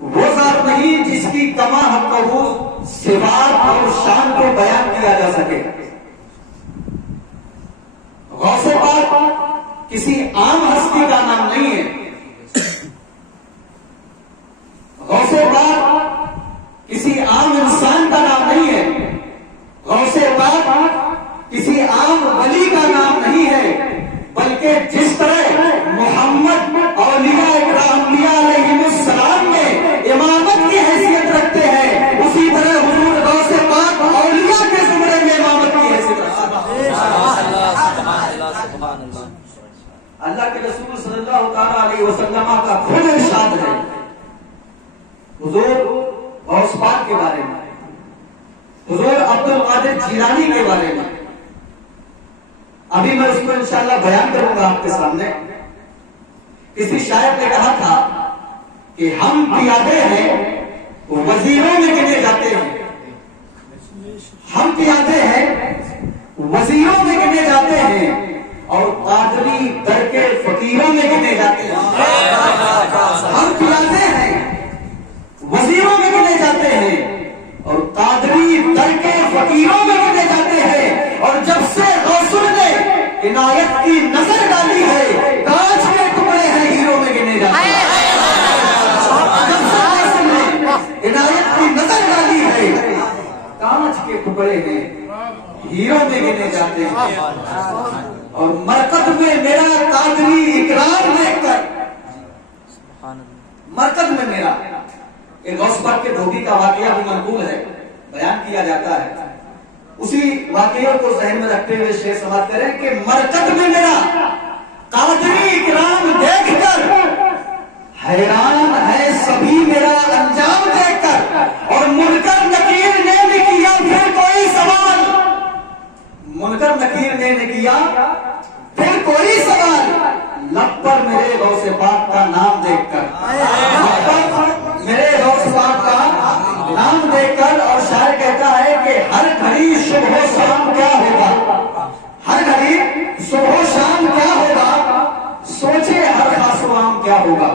وہ ذات نہیں جس کی کما حقہ صفات اور شان کو بیان کیا جا سکے. غوث پاک کسی عام ہستی کا نام نہیں ہے. غوث پاک کسی عام انسان کا نام نہیں ہے. غوث پاک کسی عام ولی کا نام نہیں ہے، بلکہ جس طرح محمد اولیاء اکرام انبیاء علیہ السلام میں امامت کی حیثیت رکھتے ہیں، اسی طرح حضور غوث پاک اولیاء کے زمرے میں امامت کی حیثیت رکھتے ہیں. اللہ کے رسول صلی اللہ تعالی علیہ وسلم کا خود ارشاد ہے حضور غوث پاک کے بارے میں، حضور عبد القادر جیلانی کے بارے میں. ابھی میں اس کو انشاءاللہ بیان کروں گا آپ کے سامنے. کسی شاعر نے کہا تھا کہ ہم پیادے ہیں وزیروں میں گنے جاتے ہیں. ہم پیادے ہیں وزیروں میں گنے جاتے ہیں اور قادری در کے فقیروں میں گنے جاتے ہیں. ہم پیادے ہیں وزیروں میں گنے جاتے ہیں اور قادری در کے فقیروں میں گنے جاتے ہیں. اور جب سے غوث نے عنایت کی نظر ڈالی ہے کانچ کے ٹکڑے ہیں ہیروں میں گنے جاتے ہیں. جب سے غوث نے عنایت کی نظر ڈالی ہے کانچ کے ٹکڑے ہیں ہیروں میں گنے جاتے ہیں. اور مرکز میں میرا قادری اقرار دیکھ کر مرکز میں میرا ایک غوث پاک کے دھوبی کا واقعہ بھی منقول ہے، بیان کیا جاتا ہے. اسی واقعے کو ذہن میں رکھتے ہوئے شیخ سماعت کریں کہ مرکز میں میرا قادری اکرام دیکھ کر حیران ہے سبھی میرا انجام دیکھ کر. اور منکر نکیر نے بھی کیا پھر کوئی سوال، منکر نکیر نے کیا پھر کوئی سوال لب پر میرے غوث پاک کا نام دیکھ کر، لب پر میرے غوث پاک کا نام دیکھ کر. اور شاعر کہتا ہے کہ ہر گھڑی صبح و شام کیا ہوگا، ہر گھڑی صبح و شام کیا ہوگا، سوچے ہر خاص و عام کیا ہوگا.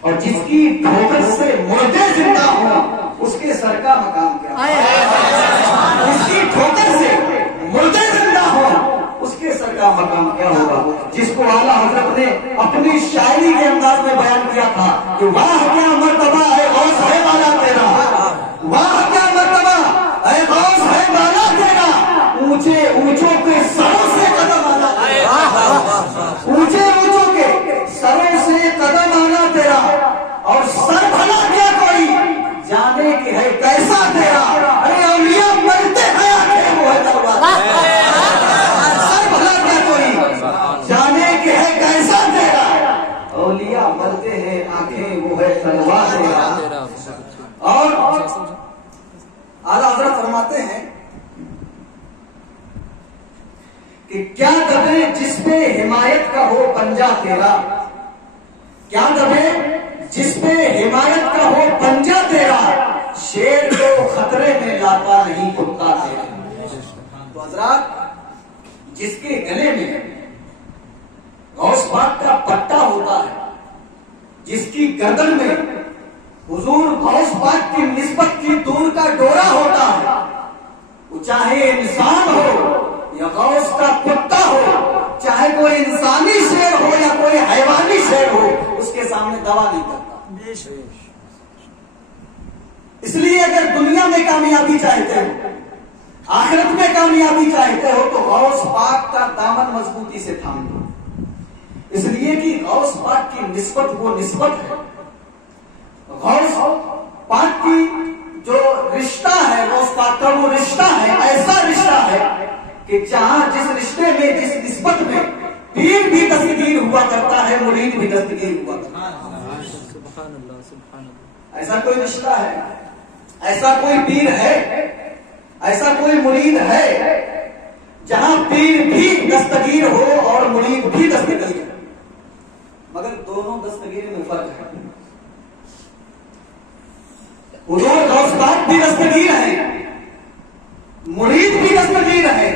اور جس کی ٹھوکر سے مردے زندہ ہوں اس کے سر کا مقام کیا ہوگا، جس کی ٹھوکر سے مردے زندہ ہوں اس کے سر کا مقام کیا ہوگا. جس کو اعلیٰ حضرت نے اپنی شاعری کے انداز میں بیان کیا تھا کہ واہ کیا مرتبہ ہے غوث ہے والا تیرا، واہ کیا مرتبہ اے غوث ہے والا تیرا. اونچے اونچوں کے سروں سے قدم آنا، اونچے اونچوں کے سروں سے قدم آنا تیرا. اور سر بھلا کیا کوئی جانے کہ ہے کیسا تیرا. ارے اولیاء مرتے ہیں آنکھیں وہ ہے دربار، سر بھلا کیا کوئی جانے کہ ہے کیسا تیرا. اولیاء مرتے ہیں آنکھیں وہ ہے تلوار تیرا. اور اعلیٰ حضرت فرماتے ہیں کہ کیا دبے جس پہ حمایت کا ہو پنجہ تیرا، کیا دبے جس پہ حمایت کا ہو پنجہ تیرا، شیر کو خطرے میں لاتا نہیں کتا تیرا. تو حضرات جس کے گلے میں غوث پاک کا پٹا ہوتا ہے، جس کی گردن میں حضور غوث پاک کی نسبت کی دور کا ڈورا ہوتا ہے، وہ چاہے انسان ہو یا غوث کا کتا ہو، چاہے کوئی انسانی شیر ہو یا کوئی حیوانی شیر ہو، اس کے سامنے دوا نہیں کرتا. اس لیے اگر دنیا میں کامیابی چاہتے ہو، آخرت میں کامیابی چاہتے ہو تو غوث پاک کا دامن مضبوطی سے تھام لو. اس لیے کہ غوث پاک کی نسبت وہ نسبت ہے، غوث پاک کی جو رشتہ ہے، غوث پاک کا وہ رشتہ ہے، ایسا رشتہ ہے کہ جہاں جس رشتے میں جس نسبت میں پیر بھی دستگیر ہوا کرتا ہے، مرید بھی دستگیر ہوا کرتا ہے. ایسا کوئی رشتہ ہے، ایسا کوئی پیر ہے، ایسا کوئی مرید ہے جہاں پیر بھی دستگیر ہو اور مرید بھی دستگیر ہو، مگر دونوں دستگیر میں فرق ہے. حضور غوث پاک بھی دستگیر ہے، مرید بھی دستگیر ہے،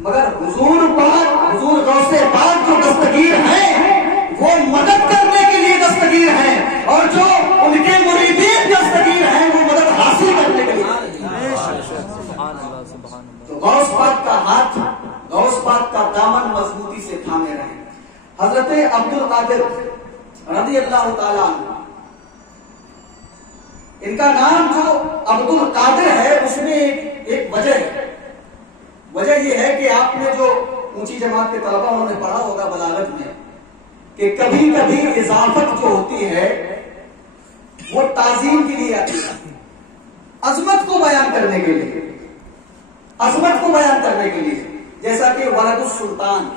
مگر حضور پاک، حضور غوث پاک جو دستگیر ہیں وہ مدد کرنے کے لیے دستگیر پاک کا دامن مضبوطی سے تھامے رہیں. حضرت عبد القادر رضی اللہ تعالیٰ عنہ، ان کا نام جو عبد القادر ہے اس میں ایک وجہ ہے. وجہ یہ ہے کہ آپ نے جو اونچی جماعت کے طلبہ انہوں نے پڑھا ہوگا بلاغت میں کہ کبھی کبھی اضافت جو ہوتی ہے وہ تعظیم کے لیے آتی ہے، عظمت کو بیان کرنے کے لیے، عظمت کو بیان کرنے کے لیے، جیسا کہ ولد السلطان.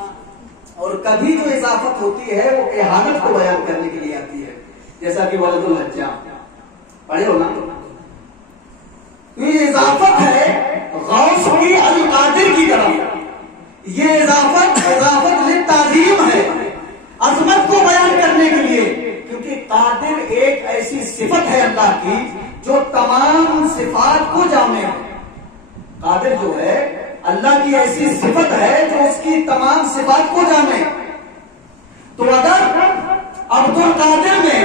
اور کبھی جو اضافت ہوتی ہے وہ اہانت کو بیان کرنے کے لیے آتی ہے، جیسا کہ ولد الحجام. پڑھے ہو نا؟ یہ اضافت ہے غوث کی القادر کی طرف. یہ اضافت للتعظیم ہے، عظمت کو بیان کرنے کے لیے، کیونکہ قادر ایک ایسی صفت ہے اللہ کی جو تمام صفات کو جامع ہے. قادر جو ہے اللہ کی ایسی صفت ہے جو اس کی تمام صفات کو جامع. تو اگر عبد القادر میں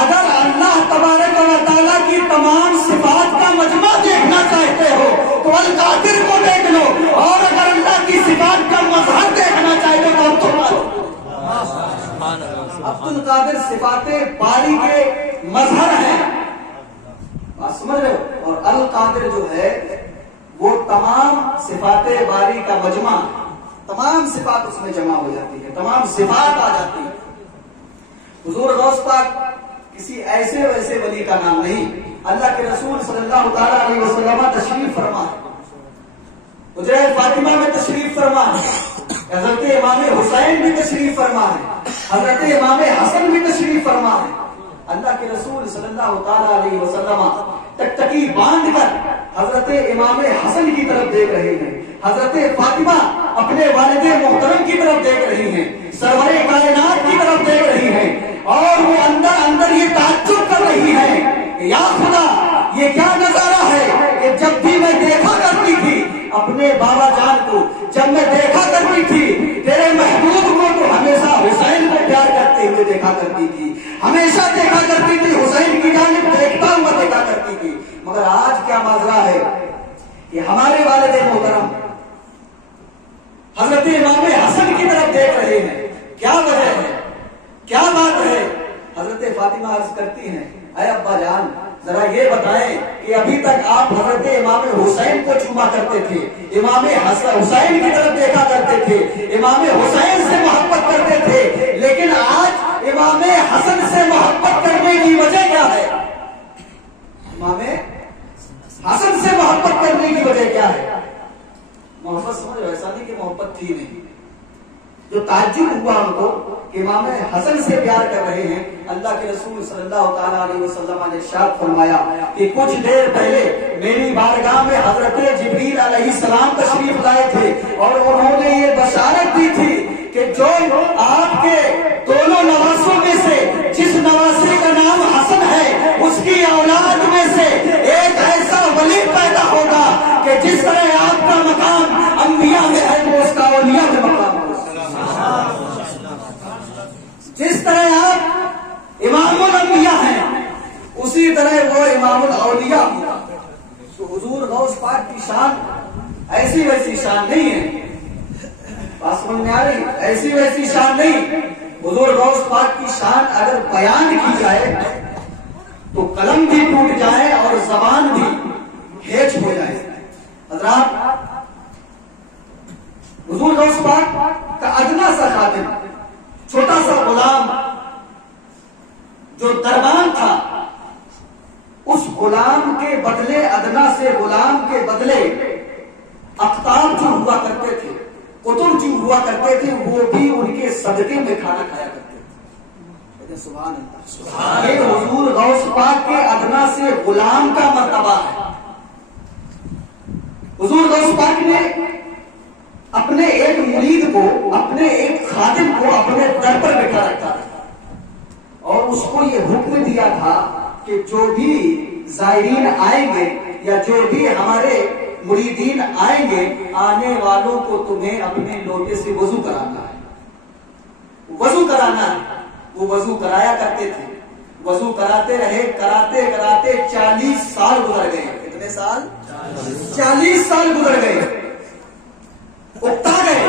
اگر اللہ تبارک و تعالیٰ کی تمام صفات کا مجمع دیکھنا چاہتے ہو تو القادر کو دیکھ لو، اور اگر اللہ کی صفات کا مظہر دیکھنا چاہتے ہو تو عبد القادر صفات باری کے مظہر ہیں، بات سمجھ رہے ہو؟ اور القادر جو ہے وہ تمام صفات باری کا مجمع، تمام صفات اس میں جمع ہو جاتی ہے، تمام صفات آ جاتی ہے. حضور غوث پاک کسی ایسے ویسے ولی کا نام نہیں. اللہ کے رسول صلی اللہ تعالی علیہ وسلم تشریف فرما ہے، حجرہ فاطمہ میں تشریف فرما ہے، حضرت امام حسین بھی تشریف فرما ہے، حضرت امام حسن بھی تشریف فرما ہے. اللہ کے رسول صلی اللہ تعالی علیہ وسلم ٹکٹکی باندھ کر حضرت امام حسن کی طرف دیکھ رہے ہیں، حضرت فاطمہ اپنے والد محترم کی طرف دیکھ رہی ہیں، سرور کائنات کی طرف دیکھ رہی ہیں، اور وہ اندر اندر یہ تعجب کر رہی ہے کہ یا خدا یہ کیا نظارہ ہے کہ جب بھی میں دیکھا کرتی تھی اپنے بابا جان کو، جب میں دیکھا کرتی تھی تیرے محبوب کو تو ہمیشہ حسین کو پیار کرتے ہوئے دیکھا کرتی تھی، ہمیشہ دیکھا کرتی تھی حسین کی جانب دیکھتا ہوا دیکھا کرتی تھی. مگر آج کیا ماجرا ہے کہ ہمارے والد محترم حضرت امام حسن کی طرف دیکھ رہے ہیں؟ کیا وجہ ہے؟ کیا بات ہے؟ حضرت فاطمہ عرض کرتی ہیں اے ابا جان ذرا یہ بتائیں کہ ابھی تک آپ حضرت امام حسین کو چوما کرتے تھے، امام حسین کی طرف دیکھا کرتے تھے، امام حسین سے محبت کرتے تھے، لیکن آج امام حسن سے محبت کرنے کی وجہ کیا ہے؟ امام حسن سے محبت کرنے کی وجہ کیا ہے؟ محبت سمجھو، ایسا نہیں کہ محبت تھی نہیں. جو تعجب ہوا ہم کو کہ امام حسن سے پیار کر رہے ہیں. اللہ کے رسول صلی اللہ تعالیٰ علیہ وسلم نے ارشاد فرمایا کہ کچھ دیر پہلے میری بارگاہ میں حضرت جبریل علیہ السلام تشریف لائے تھے اور انہوں نے یہ بشارت دی تھی کہ جو آپ کے دونوں نواسوں میں سے جس نواسے کا نام حسن ہے اس کی اولاد میں سے ایک ایسا ولی پیدا ہوگا کہ جس طرح آپ کا مقام انبیاء میں ہے وہ اس کا اولیاء میں مقام ہوگا. جس طرح آپ امام الانبیاء ہیں اسی طرح وہ امام الاولیاء. تو حضور غوث پاک کی شان ایسی ویسی شان نہیں ہے، بات سمجھ میں آ رہی؟ ایسی ویسی شان نہیں. حضور غوث پاک کی شان اگر بیان کی جائے تو قلم بھی ٹوٹ جائے اور زبان بھی ہیچ ہو جائے. حضرات حضور غوث پاک کا ادنا سا خادم، چھوٹا سا غلام جو دربان تھا، اس غلام کے بدلے، ادنا سے غلام کے بدلے اقطاب جو ہوا کرتے تھے، قطب جو ہوا کرتے تھے، وہ بھی ان کے صدقے میں کھانا کھایا کرتے تھے. سبحان اللہ. یہ حضور غوث پاک کے ادنا سے غلام کا مرتبہ ہے. حضور غوث پاک نے اپنے ایک مرید کو، اپنے ایک خادم کو اپنے در پر بٹھا رکھا تھا اور اس کو یہ حکم دیا تھا کہ جو بھی زائرین آئیں گے یا جو بھی ہمارے مریدین آئیں گے، آنے والوں کو تمہیں اپنے لوٹے سے وضو کرانا ہے. وضو کرانا ہے. وہ وضو کرایا کرتے تھے. وضو کراتے رہے، کراتے کراتے 40 سال گزر گئے. کتنے سال؟ 40 سال گزر گئے. اکتا گئے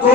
2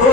2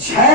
6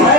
6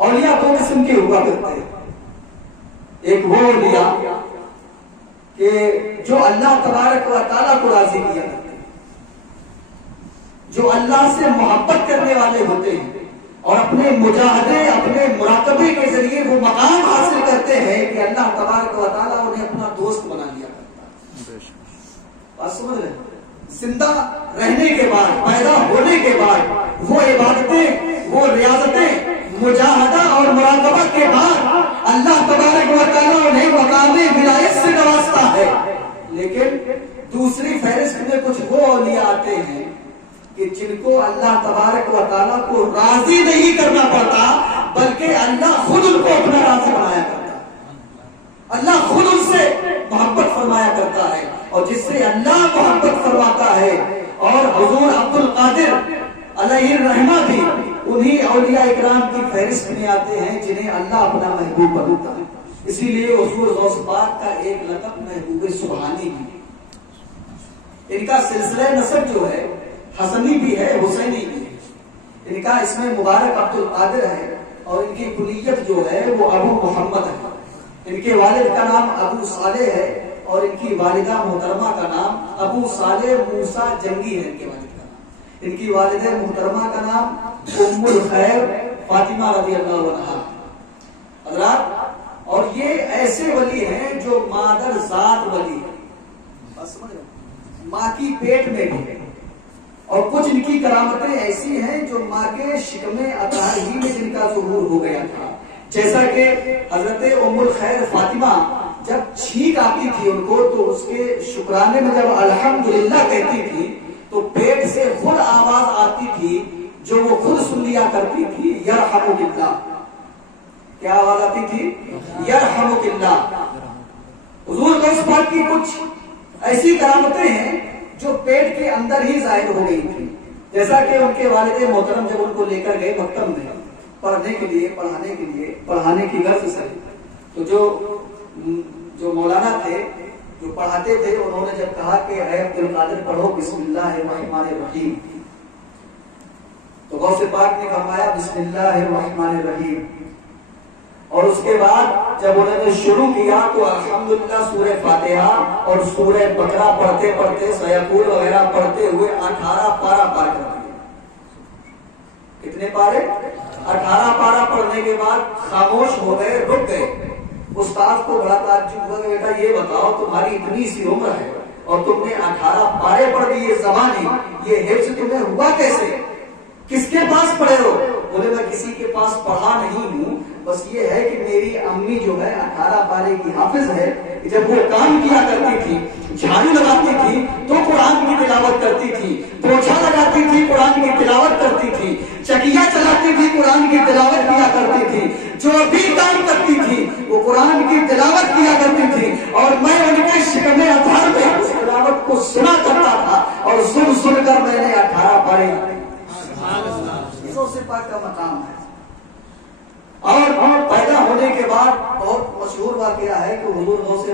اولیاء دو قسم کے ہوا کرتے ہیں. ایک وہ اولیاء کہ جو اللہ تبارک و تعالیٰ کو راضی کیا کرتے ہیں، جو اللہ سے محبت کرنے والے ہوتے ہیں اور اپنے مجاہدے اپنے مراقبے کے ذریعے وہ مقام حاصل کرتے ہیں کہ اللہ تبارک و تعالیٰ انہیں اپنا دوست بنا لیا کرتا ہے. بات سمجھ رہے ہیں؟ زندہ رہنے کے بعد، پیدا ہونے کے بعد وہ عبادتیں، وہ ریاضتیں، مجاہدہ اور مراقبہ کے بعد اللہ تبارک و تعالیٰ انہیں مقام ولایت سے نوازتا ہے. لیکن دوسری فہرست میں کچھ وہ اولیاء آتے ہیں کہ جن کو اللہ تبارک و تعالیٰ کو راضی نہیں کرنا پڑتا، بلکہ اللہ خود ان کو اپنا راضی بنایا کرتا ہے. اللہ خود ان سے محبت فرمایا کرتا ہے، اور جس سے اللہ محبت فرماتا ہے. اور حضور عبد القادر علیہ الرحمہ بھی انہی اولیاء اکرام کی فہرست میں آتے ہیں جنہیں اللہ اپنا محبوب بناتا ہے. اسی لیے حضور غوث پاک کا ایک لقب محبوب سبحانی بھی. ان کا سلسلہ نسب جو ہے حسنی بھی ہے، حسینی بھی ہے. ان کا اسم مبارک عبد القادر ہے اور ان کی کنیت جو ہے وہ ابو محمد ہے. ان کے والد کا نام ابو صالح ہے اور ان کی والدہ محترمہ کا نام ابو صالح موسیٰ جنگی ہے. ان کے والد کا نام، ان کی والدہ محترمہ کا نام ام الخیر فاطمہ رضی اللہ عنہا. حضرات، اور یہ ایسے ولی ہیں جو مادر ذات ولی ہے، ماں کی پیٹ میں بھی. اور کچھ ان کی کرامتیں ایسی ہیں جو ماں کے شکم اطہر ہی میں جن کا ظہور ہو گیا تھا. جیسا کہ حضرت ام الخیر فاطمہ جب چھینک آتی تھی ان کو تو اس کے شکرانے میں جب الحمدللہ کہتی تھی تو پیٹ سے خود آواز آتی تھی جو وہ خود سن لیا کرتی تھی، یرحمک اللہ. کیا آواز آتی تھی؟ یرحمک اللہ. حضور غوث پاک کی کچھ ایسی کرامتیں ہیں جو پیٹ کے اندر ہی ظاہر ہو گئی تھی. جیسا کہ ان کے والد محترم جب ان کو لے کر گئے مکتب میں پڑھنے کے لیے، پڑھانے کی غرض سے، تو جو مولانا تھے جو پڑھاتے تھے انہوں نے جب کہا کہ اے عبد القادر پڑھو بسم اللہ الرحمن الرحیم، تو غوث پاک نے فرمایا بسم اللہ الرحمن الرحیم. اور اس کے بعد جب انہوں نے شروع کیا تو الحمدللہ سورہ فاتحہ اور سورہ بقرہ پڑھتے پڑھتے سیقول وغیرہ پڑھتے ہوئے 18 پارہ پار کر دیا. کتنے پارے؟ 18 پارہ پڑھنے کے بعد خاموش ہو گئے، رک گئے. استاد کو بڑا تعجب ہوا کہ بیٹا یہ بتاؤ تمہاری اتنی سی عمر ہے اور تم نے 18 پارے پڑھ دیے زبانی، یہ حفظ تمہیں ہوا کیسے؟ کس کے پاس پڑھے ہو؟ بولے میں کسی کے پاس پڑھا نہیں ہوں، بس یہ ہے کہ میری امی جو ہے 18 پارے کی حافظ ہے. جب وہ کام کیا کرتی تھی، جھاڑو لگاتی تھی تو قرآن کی تلاوت کرتی تھی، پوچھا لگاتی تھی قرآن کی تلاوت کرتی تھی، چکیا چلاتی تھی قرآن کی تلاوت کیا کرتی تھی، جو بھی کام کرتی تھی وہ قرآن کی تلاوت کیا کرتی تھی. اور میں ان کے شکم اطہر میں اس تلاوت کو سنا کرتا تھا اور سن سن کر میں نے 18 پارے. غوث پاک کا مقام ہے. اور پیدا ہونے کے بعد بہت مشہور واقعہ ہے کہ حضور غوث